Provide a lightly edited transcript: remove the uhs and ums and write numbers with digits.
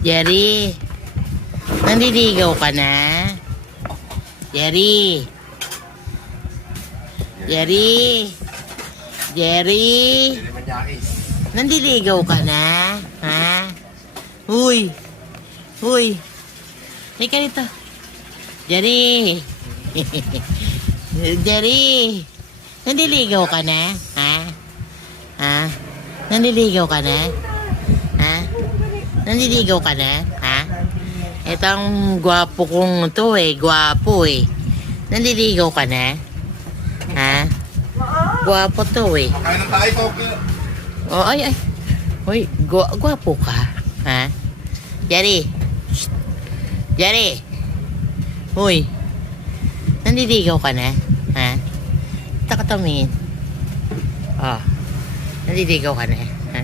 Jerry, nandiligaw ka na? Jerry. Jerry. Jerry. Nandiligaw ka na? Ha? Uy. Uy. Halika rito. Jerry. Jerry. Nandiligaw ka na? Ha? Ha? Nandiligaw ka na? Ha? Nandiligaw ka na? Ha? Itong gwapo kong to eh. Gwapo eh. Nandiligaw ka na? Ha? Gwapo to eh. Kain ng tayo, Oh, ay, ay. Uy, gwapo ka. Ha? Jerry. Shh. Jerry. Uy. Nandiligaw ka na? Ha? Ito ka tumingin. Oh. Nandiligaw ka na? Ha?